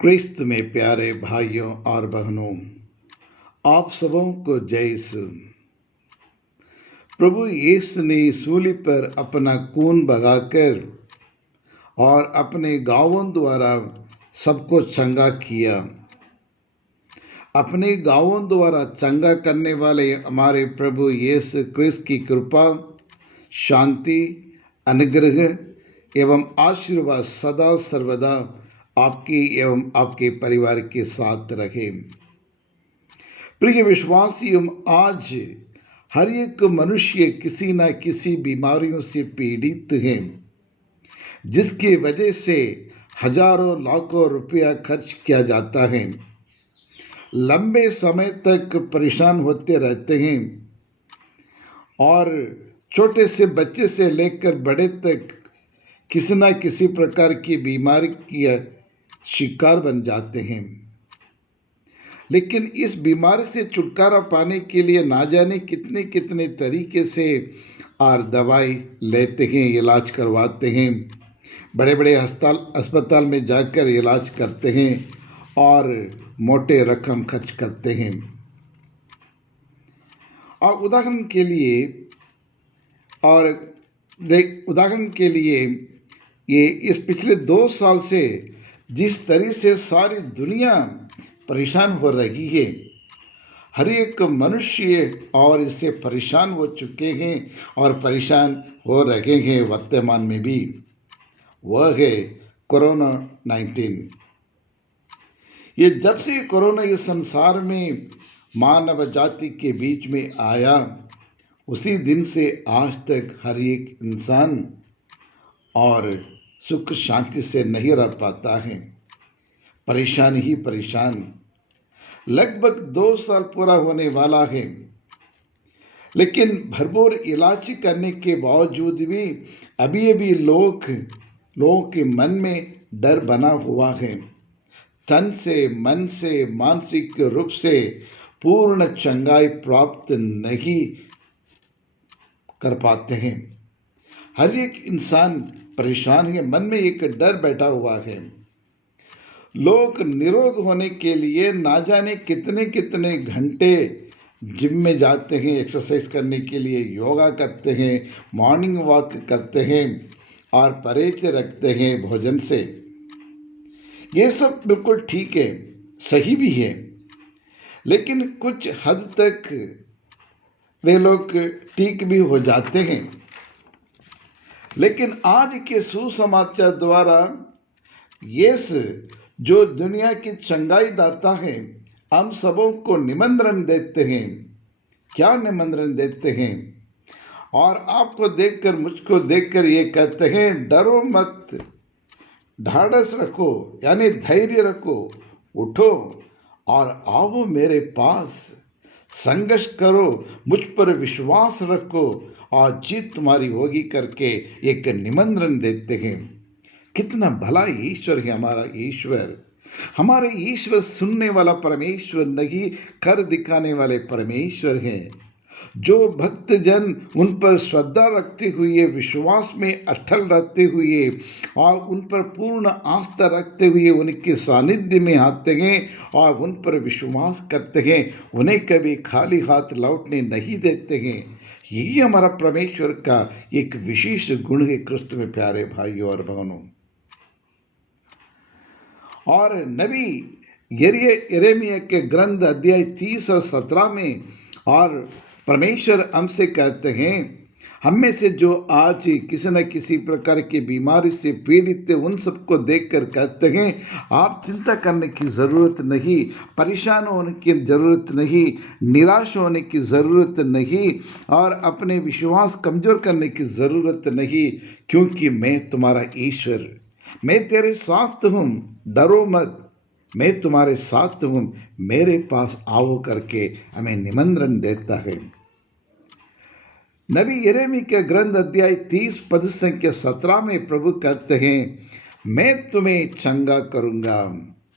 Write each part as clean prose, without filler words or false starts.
क्रिस्त में प्यारे भाइयों और बहनों, आप सबों को जय यीशु। प्रभु यीशु ने सूली पर अपना खून बहाकर और अपने गावों द्वारा सबको चंगा किया। अपने गावों द्वारा चंगा करने वाले हमारे प्रभु यीशु क्रिस्त की कृपा, शांति, अनुग्रह एवं आशीर्वाद सदा सर्वदा आपकी एवं आपके परिवार के साथ रहे। प्रिय विश्वासियों, आज हर एक मनुष्य किसी न किसी बीमारियों से पीड़ित है, जिसकी वजह से हजारों लाखों रुपया खर्च किया जाता है। लंबे समय तक परेशान होते रहते हैं और छोटे से बच्चे से लेकर बड़े तक किसी न किसी प्रकार की बीमारी की शिकार बन जाते हैं। लेकिन इस बीमारी से छुटकारा पाने के लिए ना जाने कितने कितने तरीके से और दवाई लेते हैं, इलाज करवाते हैं, बड़े बड़े अस्पताल में जाकर इलाज करते हैं और मोटे रकम खर्च करते हैं। और उदाहरण के लिए ये इस पिछले 2 साल से जिस तरह से सारी दुनिया परेशान हो रही है, हर एक मनुष्य और इससे परेशान हो चुके हैं और परेशान हो रहे हैं वर्तमान में भी। वह है कोरोना 19। ये जब से कोरोना इस संसार में मानव जाति के बीच में आया, उसी दिन से आज तक हर एक इंसान और सुख शांति से नहीं रह पाता है, परेशान ही परेशान। लगभग 2 साल पूरा होने वाला है, लेकिन भरपूर इलाज करने के बावजूद भी अभी लोगों के मन में डर बना हुआ है। तन से, मन से, मानसिक रूप से पूर्ण चंगाई प्राप्त नहीं कर पाते हैं। हर एक इंसान परेशान है, मन में एक डर बैठा हुआ है। लोग निरोग होने के लिए ना जाने कितने कितने घंटे जिम में जाते हैं, एक्सरसाइज करने के लिए योगा करते हैं, मॉर्निंग वॉक करते हैं और परहेज रखते हैं भोजन से। ये सब बिल्कुल ठीक है, सही भी है, लेकिन कुछ हद तक वे लोग ठीक भी हो जाते हैं। लेकिन आज के सुसमाचार द्वारा यीशु जो दुनिया की चंगाई दाता है, हम सबों को निमंत्रण देते हैं। क्या निमंत्रण देते हैं? और आपको देखकर, मुझको देखकर ये कहते हैं, डरो मत, ढाढ़स रखो, यानी धैर्य रखो, उठो और आओ मेरे पास, संघर्ष करो, मुझ पर विश्वास रखो और जीत तुम्हारी होगी करके एक निमंत्रण देते हैं। कितना भला ईश्वर है हमारा ईश्वर। हमारे ईश्वर सुनने वाला परमेश्वर नहीं, कर दिखाने वाले परमेश्वर हैं। जो भक्त जन उन पर श्रद्धा रखते हुए, विश्वास में अटल रहते हुए और उन पर पूर्ण आस्था रखते हुए उनके सानिध्य में आते हैं और उन पर विश्वास करते हैं, उन्हें कभी खाली हाथ लौटने नहीं देते हैं। यही हमारा परमेश्वर का एक विशेष गुण है क्रिस्त में प्यारे भाइयों और बहनों। और नबी यिर्मयाह के ग्रंथ अध्याय 30 और 17 में और परमेश्वर हमसे कहते हैं, हम में से जो आज किसी न किसी प्रकार की बीमारी से पीड़ित है, उन सबको देखकर कहते हैं, आप चिंता करने की ज़रूरत नहीं, परेशान होने की ज़रूरत नहीं, निराश होने की ज़रूरत नहीं और अपने विश्वास कमज़ोर करने की ज़रूरत नहीं, क्योंकि मैं तुम्हारा ईश्वर, मैं तेरे साथ हूँ, डरो मत, मैं तुम्हारे साथ हूँ, मेरे पास आओ करके हमें निमंत्रण देता है। नबी यिर्मयाह के ग्रंथ अध्याय 30 पद संख्या 17 में प्रभु कहते हैं, मैं तुम्हें चंगा करूँगा।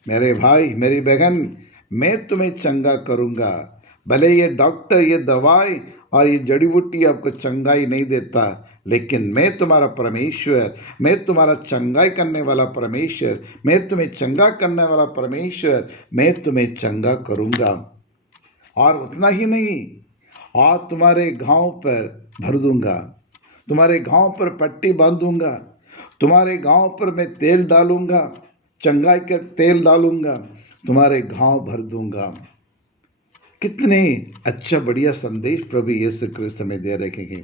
मेरे भाई, मेरी बहन, मैं तुम्हें चंगा करूँगा। भले ये डॉक्टर, ये दवाई और ये जड़ी बूटी आपको चंगाई नहीं देता, लेकिन मैं तुम्हारा परमेश्वर, मैं तुम्हारा चंगाई करने वाला परमेश्वर, मैं तुम्हें चंगा करने वाला परमेश्वर, मैं तुम्हें चंगा करूँगा। और उतना ही नहीं, और तुम्हारे घाव पर भर दूंगा, तुम्हारे घाव पर पट्टी बांधूंगा, तुम्हारे घाव पर मैं तेल डालूंगा, चंगाई का तेल डालूंगा, तुम्हारे घाव भर दूंगा। कितने अच्छा बढ़िया संदेश प्रभु यीशु क्रिस्त में दे रखे हैं।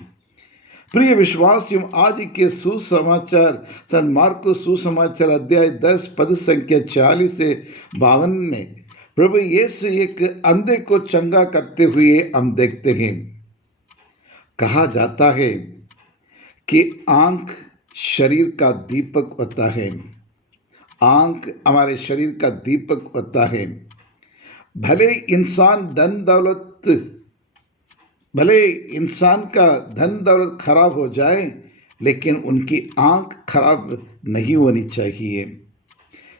प्रिय विश्वासियों, आज के सुसमाचार सन मार्कुस सुसमाचार अध्याय 10 पद संख्या 46 से 52 में प्रभु यीशु एक अंधे को चंगा करते हुए हम देखते हैं। कहा जाता है कि आंख शरीर का दीपक होता है। आंख हमारे शरीर का दीपक होता है। भले इंसान का धन दौलत खराब हो जाए, लेकिन उनकी आंख खराब नहीं होनी चाहिए।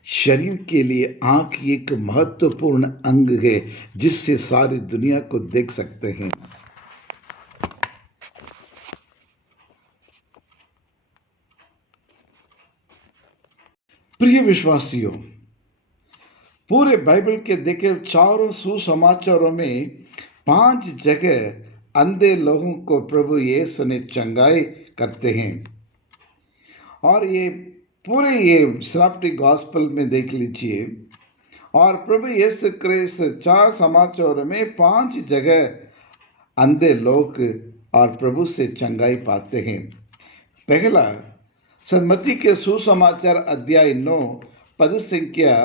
शरीर के लिए आंख एक महत्वपूर्ण अंग है जिससे सारी दुनिया को देख सकते हैं। प्रिय विश्वासियों, पूरे बाइबल के देखे चारों सुसमाचारों में 5 जगह अंधे लोगों को प्रभु यीशु ने चंगाई करते हैं। और ये सिनॉप्टिक गॉस्पेल में देख लीजिए। और प्रभु यीशु क्रिस्त 4 समाचारों में 5 जगह अंधे लोग और प्रभु से चंगाई पाते हैं। पहला, मत्ती के सुसमाचार अध्याय 9 पद संख्या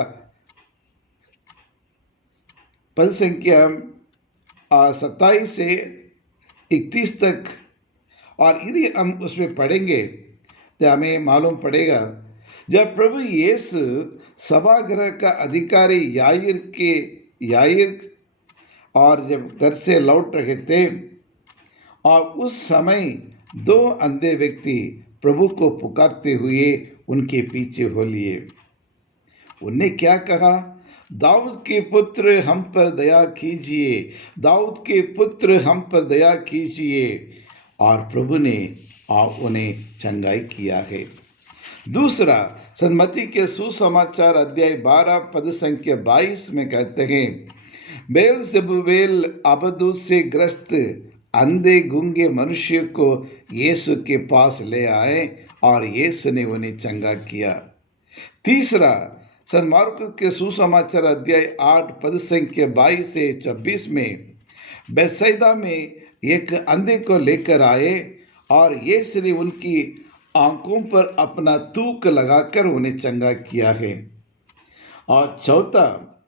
27 से 31 तक। और यदि हम उसमें पढ़ेंगे तो हमें मालूम पड़ेगा, जब प्रभु यीशु सभागृह का अधिकारी याईर और जब घर से लौट रहे थे, और उस समय 2 अंधे व्यक्ति प्रभु को पुकारते हुए उनके पीछे हो लिए। उनने क्या कहा? दाऊद के पुत्र हम पर दया कीजिए, दाऊद के पुत्र हम पर दया कीजिए। और प्रभु ने उन्हें चंगाई किया है। दूसरा, मत्ती के सुसमाचार अध्याय 12 पद संख्या 22 में कहते हैं, बेलज़ेबूल अबदूत से ग्रस्त अंधे गूंगे मनुष्य को यीशु के पास ले आए और यीशु ने उन्हें चंगा किया। तीसरा, मार्कुस के सुसमाचार अध्याय 8 पद संख्या 22 से 26 में बेथसैदा में एक अंधे को लेकर आए और यीशु ने उनकी आंखों पर अपना थूक लगाकर उन्हें चंगा किया है। और चौथा,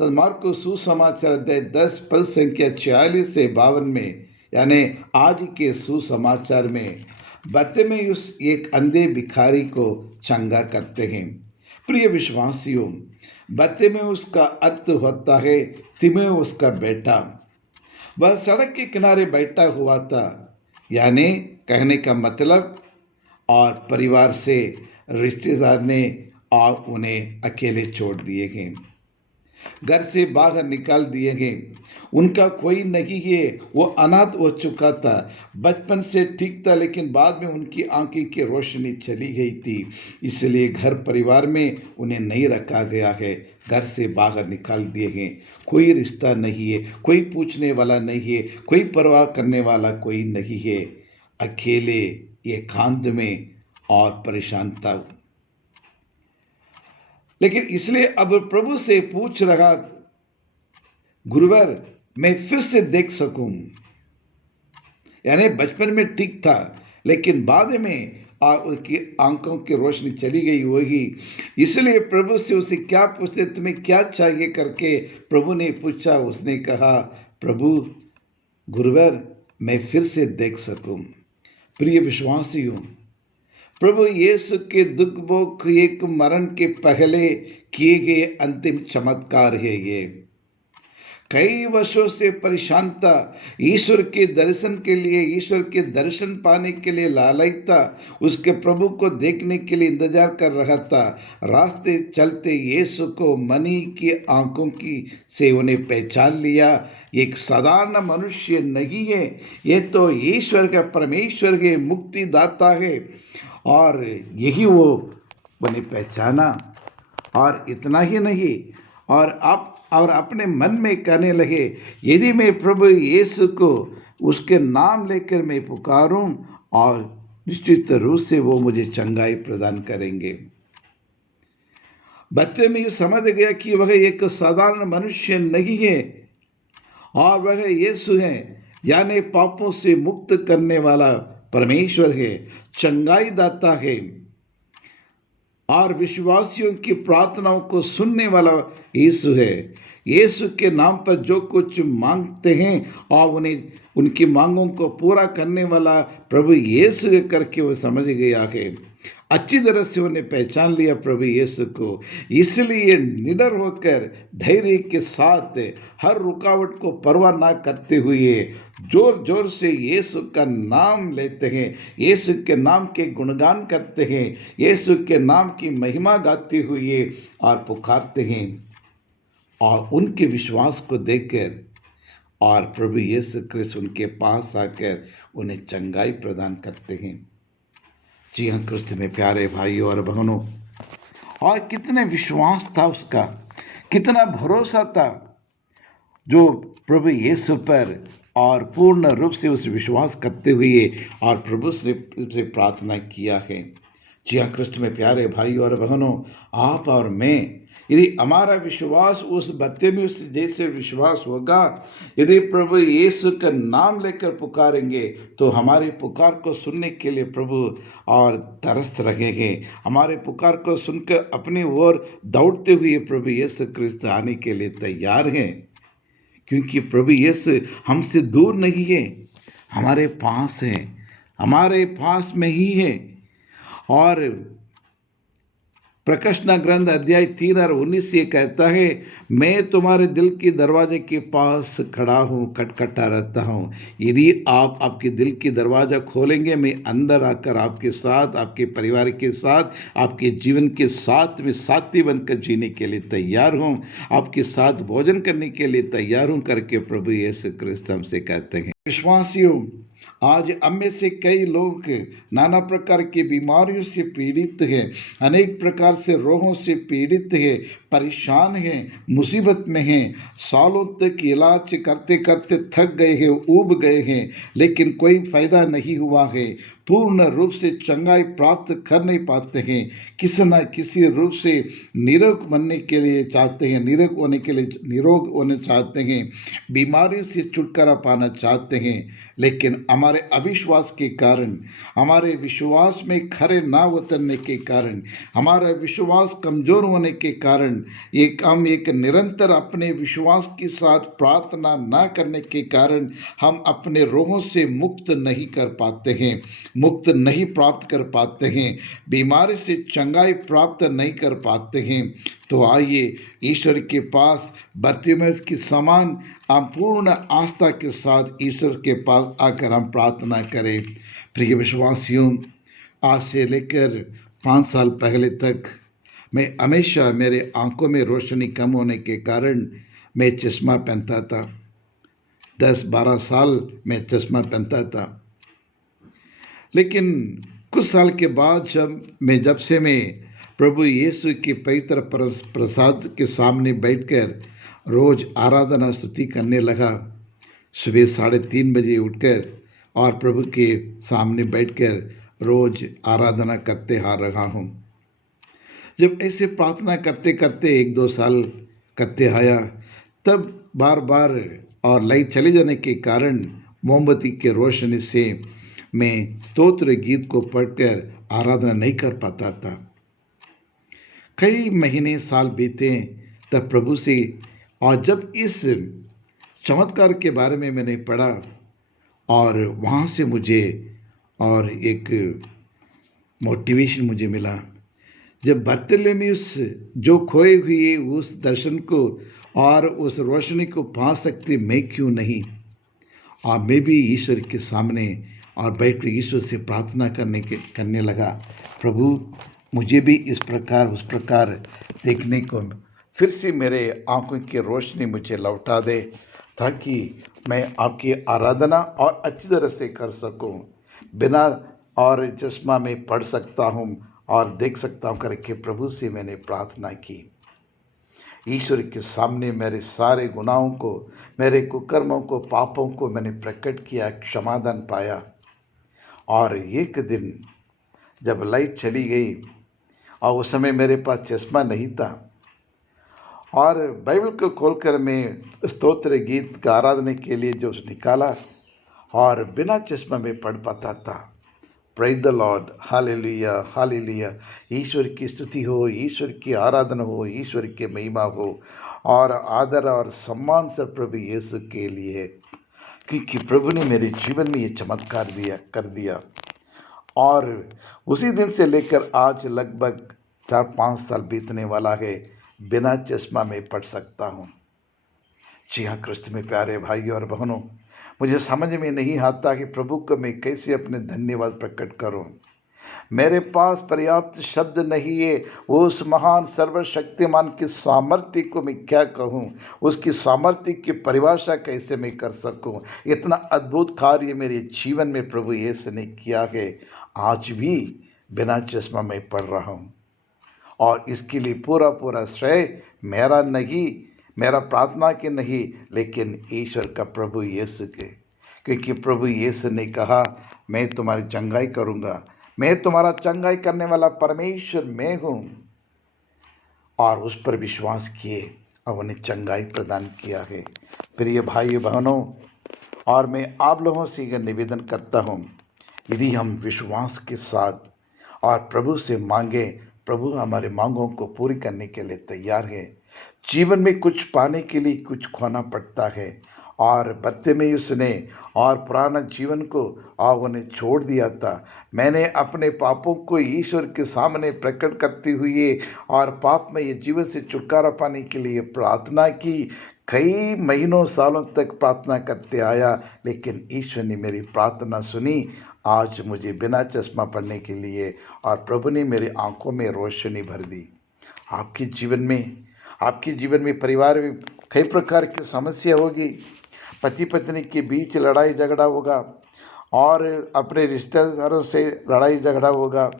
मार्कुस सुसमाचार अध्याय 10 पद संख्या 46 से 52 में, यानी आज के सुसमाचार में बरतिमेयुस एक अंधे भिखारी को चंगा करते हैं। प्रिय विश्वासियों, बरतिमेयुस का अर्थ होता है तिमेउस का बेटा। वह सड़क के किनारे बैठा हुआ था, यानी कहने का मतलब, और परिवार से रिश्तेदार ने और उन्हें अकेले छोड़ दिए गए, घर से बाहर निकाल दिए गए। उनका कोई नहीं है, वो अनाथ हो चुका था। बचपन से ठीक था, लेकिन बाद में उनकी आंखें की रोशनी चली गई थी, इसलिए घर परिवार में उन्हें नहीं रखा गया है, घर से बाहर निकाल दिए गए। कोई रिश्ता नहीं है, कोई पूछने वाला नहीं है, कोई परवाह करने वाला कोई नहीं है। अकेले एकांत में और परेशान था। लेकिन इसलिए अब प्रभु से पूछ रहा, गुरुवर मैं फिर से देख सकूं। यानी बचपन में ठीक था, लेकिन बाद में उसकी आंखों की रोशनी चली गई होगी। इसलिए प्रभु से उसे क्या पूछते, तुम्हें क्या चाहिए करके प्रभु ने पूछा। उसने कहा, प्रभु गुरुवर मैं फिर से देख सकूं। प्रिय विश्वासियों, प्रभु यीशु के दुख भोग एक मरण के पहले किए गए अंतिम चमत्कार है ये। कई वर्षों से परेशान था, ईश्वर के दर्शन के लिए, ईश्वर के दर्शन पाने के लिए लालच था, उसके प्रभु को देखने के लिए इंतजार कर रहा था। रास्ते चलते यीशु को मनी की आंखों की से उन्हें पहचान लिया। एक साधारण मनुष्य नहीं है, ये तो ईश्वर का परमेश्वर के मुक्तिदाता है। और यही वो उन्हें पहचाना। और इतना ही नहीं, और अपने मन में कहने लगे, यदि मैं प्रभु यीशु को उसके नाम लेकर मैं पुकारूं, और निश्चित रूप से वो मुझे चंगाई प्रदान करेंगे। बच्चे में ये समझ गया कि वह एक साधारण मनुष्य नहीं है, और वह यीशु है, यानी पापों से मुक्त करने वाला परमेश्वर है, चंगाई दाता है, और विश्वासियों की प्रार्थनाओं को सुनने वाला यीशु है। यीशु के नाम पर जो कुछ मांगते हैं और उन्हें उनकी मांगों को पूरा करने वाला प्रभु यीशु करके वो समझ गया है। अच्छी तरह से उन्हें पहचान लिया प्रभु यीशु को, इसलिए निडर होकर धैर्य के साथ हर रुकावट को परवाह ना करते हुए जोर जोर से यीशु का नाम लेते हैं, यीशु के नाम के गुणगान करते हैं, यीशु के नाम की महिमा गाते हुए और पुकारते हैं। और उनके विश्वास को देखकर और प्रभु यीशु क्रिस्त उनके पास आकर उन्हें चंगाई प्रदान करते हैं। जी हाँ, क्रिस्त में प्यारे भाइयों और बहनों, और कितने विश्वास था उसका, कितना भरोसा था जो प्रभु यीशु पर, और पूर्ण रूप से उस विश्वास करते हुए और प्रभु से प्रार्थना किया है। जी हाँ, क्रिस्त में प्यारे भाइयों और बहनों, आप और मैं, यदि हमारा विश्वास उस बर्तिमेउस जैसे विश्वास होगा, यदि प्रभु यीशु का नाम लेकर पुकारेंगे, तो हमारे पुकार को सुनने के लिए प्रभु और तरस रहेंगे। हमारे पुकार को सुनकर अपनी ओर दौड़ते हुए प्रभु यीशु क्रिस्त आने के लिए तैयार हैं, क्योंकि प्रभु यीशु हमसे दूर नहीं है, हमारे पास है, हमारे पास में ही है। और प्रकाशना ग्रंथ अध्याय 3 और 19 ये कहता है, मैं तुम्हारे दिल के दरवाजे के पास खड़ा हूँ, खटखटा रहता हूँ। यदि आप आपके दिल की दरवाज़ा खोलेंगे, मैं अंदर आकर आपके साथ, आपके परिवार के साथ, आपके जीवन के साथ में साथी बनकर जीने के लिए तैयार हूँ, आपके साथ भोजन करने के लिए तैयार हूँ करके प्रभु यीशु क्रिस्त हमसे कहते हैं। विश्वासियों, आज हम में से कई लोग नाना प्रकार की बीमारियों से पीड़ित हैं, अनेक प्रकार से रोगों से पीड़ित हैं, परेशान हैं, मुसीबत में हैं, सालों तक इलाज करते करते थक गए हैं, ऊब गए हैं, लेकिन कोई फ़ायदा नहीं हुआ है, पूर्ण रूप से चंगाई प्राप्त कर नहीं पाते हैं, किसी न किसी रूप से निरोग बनने के लिए चाहते हैं, निरोग होने चाहते हैं, बीमारियों से छुटकारा पाना चाहते हैं, लेकिन हमारे अविश्वास के कारण, हमारे विश्वास में खरे ना उतरने के कारण, हमारा विश्वास कमज़ोर होने के कारण, हम एक निरंतर अपने विश्वास के साथ प्रार्थना ना करने के कारण हम अपने रोगों से मुक्त नहीं कर पाते हैं, मुक्त नहीं प्राप्त कर पाते हैं, बीमारी से चंगाई प्राप्त नहीं कर पाते हैं। तो आइए ईश्वर के पास बर्तिमेउस के समान हम पूर्ण आस्था के साथ ईश्वर के पास आकर हम प्रार्थना करें। प्रिय विश्वासियों, आज से लेकर 5 साल पहले तक मैं हमेशा, मेरे आंखों में रोशनी कम होने के कारण मैं चश्मा पहनता था। 10-12 साल मैं चश्मा पहनता था, लेकिन कुछ साल के बाद जब से मैं प्रभु यीशु के पवित्र प्रसाद के सामने बैठकर रोज़ आराधना स्तुति करने लगा, सुबह 3:30 बजे उठकर और प्रभु के सामने बैठकर रोज़ आराधना करते आ रहा हूँ। जब ऐसे प्रार्थना करते करते 1-2 साल करते आया, तब बार बार और लाइट चले जाने के कारण मोमबत्ती के रोशनी से मैं स्तोत्र गीत को पढ़कर आराधना नहीं कर पाता था। कई महीने साल बीते, तब प्रभु से, और जब इस चमत्कार के बारे में मैंने पढ़ा, और वहाँ से मुझे और एक मोटिवेशन मुझे मिला। जब बर्तिमेउस जो खोए हुए उस दर्शन को और उस रोशनी को पा सकते मैं क्यों नहीं। और मैं भी ईश्वर के सामने और बैठ कर ईश्वर से प्रार्थना करने लगा, प्रभु मुझे भी इस प्रकार उस प्रकार देखने को फिर से मेरे आंखों की रोशनी मुझे लौटा दे, ताकि मैं आपकी आराधना और अच्छी तरह से कर सकूं, बिना और चश्मा में पढ़ सकता हूं और देख सकता हूं करके प्रभु से मैंने प्रार्थना की। ईश्वर के सामने मेरे सारे गुनाहों को, मेरे कुकर्मों को, पापों को मैंने प्रकट किया, क्षमादान पाया। और एक दिन जब लाइट चली गई और उस समय मेरे पास चश्मा नहीं था, और बाइबल को खोलकर मैं स्तोत्र गीत का आराधना के लिए जो निकाला और बिना चश्मा में पढ़ पाता था। Praise the Lord, hallelujah hallelujah. ईश्वर की स्तुति हो, ईश्वर की आराधना हो, ईश्वर की महिमा हो, और आदर और सम्मान सब प्रभु यीशु के लिए है, क्योंकि प्रभु ने मेरे जीवन में ये चमत्कार कर दिया। और उसी दिन से लेकर आज लगभग 4-5 साल बीतने वाला है, बिना चश्मा में पढ़ सकता हूँ। जी हाँ क्रिस्त में प्यारे भाई और बहनों, मुझे समझ में नहीं आता कि प्रभु को मैं कैसे अपने धन्यवाद प्रकट करूं। मेरे पास पर्याप्त शब्द नहीं है उस महान सर्वशक्तिमान की सामर्थ्य को मैं क्या कहूं, उसकी सामर्थ्य की परिभाषा कैसे मैं कर सकूं। इतना अद्भुत कार्य मेरे जीवन में प्रभु यीशु ने किया है। आज भी बिना चश्मा में पढ़ रहा हूं, और इसके लिए पूरा श्रेय मेरा नहीं, मेरा प्रार्थना के नहीं, लेकिन ईश्वर का प्रभु यीशु के। क्योंकि प्रभु यीशु ने कहा, मैं तुम्हारी चंगाई करूँगा, मैं तुम्हारा चंगाई करने वाला परमेश्वर मैं हूँ। और उस पर विश्वास किए और उन्हें चंगाई प्रदान किया है। प्रिय भाई बहनों, और मैं आप लोगों से यह निवेदन करता हूँ, यदि हम विश्वास के साथ और प्रभु से मांगे, प्रभु हमारे मांगों को पूरी करने के लिए तैयार है। जीवन में कुछ पाने के लिए कुछ खोना पड़ता है, और बरतिमेयुस ने और पुराना जीवन को और उन्हें छोड़ दिया था। मैंने अपने पापों को ईश्वर के सामने प्रकट करते हुए और पाप में ये जीवन से छुटकारा पाने के लिए प्रार्थना की। कई महीनों सालों तक प्रार्थना करते आया, लेकिन ईश्वर ने मेरी प्रार्थना सुनी। आज मुझे बिना चश्मा पढ़ने के लिए और प्रभु ने मेरी आंखों में रोशनी भर दी। आपके जीवन में परिवार में कई प्रकार की समस्या होगी। पति पत्नी के बीच लड़ाई झगड़ा होगा, और अपने रिश्तेदारों से लड़ाई झगड़ा होगा,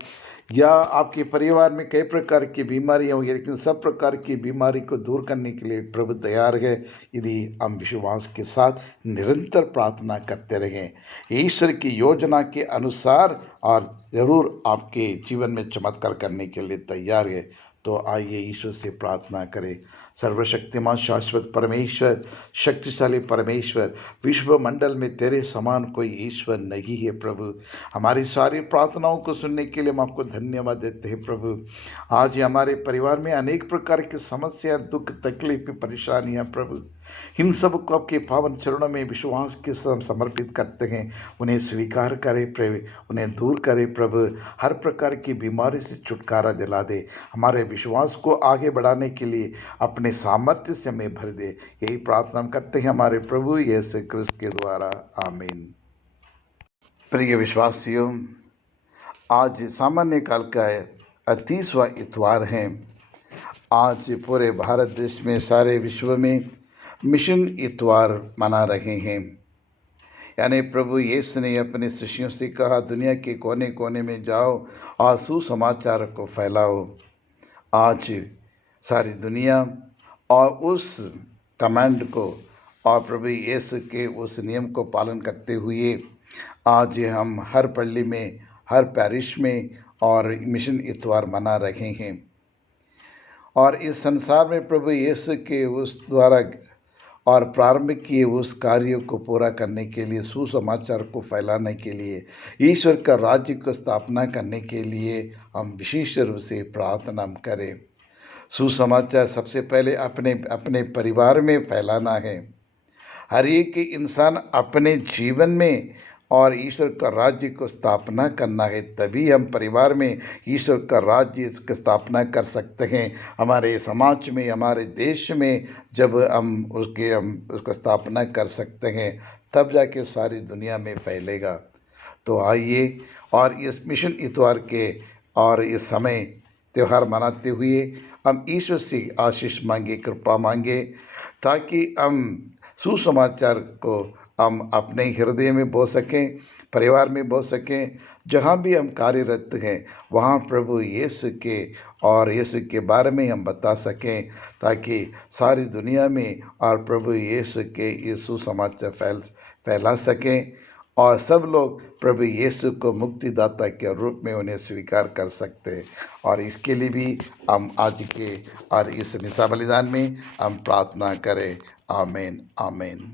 या आपके परिवार में कई प्रकार की बीमारियां होंगी। लेकिन सब प्रकार की बीमारी को दूर करने के लिए प्रभु तैयार है, यदि हम विश्वास के साथ निरंतर प्रार्थना करते रहें ईश्वर की योजना के अनुसार, और ज़रूर आपके जीवन में चमत्कार करने के लिए तैयार है। तो आइए ईश्वर से प्रार्थना करें। सर्वशक्तिमान शाश्वत परमेश्वर, शक्तिशाली परमेश्वर, विश्व मंडल में तेरे समान कोई ईश्वर नहीं है प्रभु। हमारी सारी प्रार्थनाओं को सुनने के लिए हम आपको धन्यवाद देते हैं प्रभु। आज हमारे परिवार में अनेक प्रकार की समस्या, दुख, तकलीफ, परेशानियां प्रभु, इन सब को आपके पावन चरणों में विश्वास के साथ समर्पित करते हैं। उन्हें स्वीकार करें प्रभु, उन्हें दूर करें प्रभु। हर प्रकार की बीमारी से छुटकारा दिला दे। हमारे विश्वास को आगे बढ़ाने के लिए अपने सामर्थ्य से हमें भर दे। यही प्रार्थना करते हैं हमारे प्रभु यीशु क्रिस्त के द्वारा, आमीन। प्रिय विश्वासियों, आज सामान्य काल का 30वां इतवार है। आज पूरे भारत देश में, सारे विश्व में मिशन इतवार मना रहे हैं। यानी प्रभु यीशु ने अपने शिष्यों से कहा, दुनिया के कोने कोने में जाओ और सुसमाचार को फैलाओ। आज सारी दुनिया और उस कमांड को और प्रभु यीशु के उस नियम को पालन करते हुए आज हम हर पल्ली में, हर पैरिश में और मिशन इतवार मना रहे हैं। और इस संसार में प्रभु यीशु के उस द्वारा और प्रारंभ किए उस कार्य को पूरा करने के लिए, सुसमाचार को फैलाने के लिए, ईश्वर का राज्य को स्थापना करने के लिए हम विशेष रूप से प्रार्थना करें। सुसमाचार सबसे पहले अपने परिवार में फैलाना है। हर एक इंसान अपने जीवन में और ईश्वर का राज्य को स्थापना करना है, तभी हम परिवार में ईश्वर का राज्य की स्थापना कर सकते हैं। हमारे समाज में, हमारे देश में जब हम उसका स्थापना कर सकते हैं, तब जाके सारी दुनिया में फैलेगा। तो आइए और इस मिशन इतवार के और इस समय त्यौहार मनाते हुए हम ईश्वर से आशीष मांगे, कृपा मांगे, ताकि हम सुसमाचार को हम अपने हृदय में बो सकें, परिवार में बो सकें। जहाँ भी हम कार्यरत हैं वहाँ प्रभु यीशु के और यीशु के बारे में हम बता सकें, ताकि सारी दुनिया में और प्रभु यीशु के ये सुसमाचार फैला सकें और सब लोग प्रभु यीशु को मुक्तिदाता के रूप में उन्हें स्वीकार कर सकते हैं। और इसके लिए भी हम आज के और इस मिसा बलिदान में हम प्रार्थना करें। आमीन, आमीन।